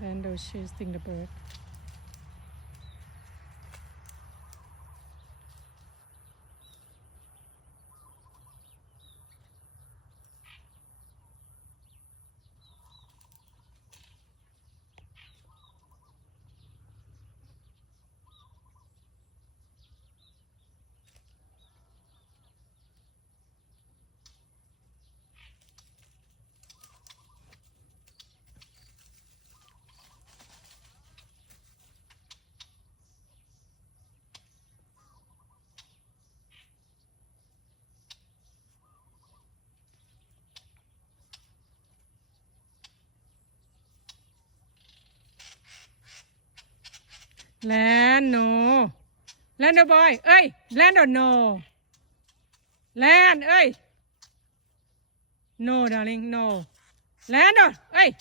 Lando chasing the bird. Lando, Lando boy, ơi, Lando no, Land, ơi, no darling, no, Lando, ơi.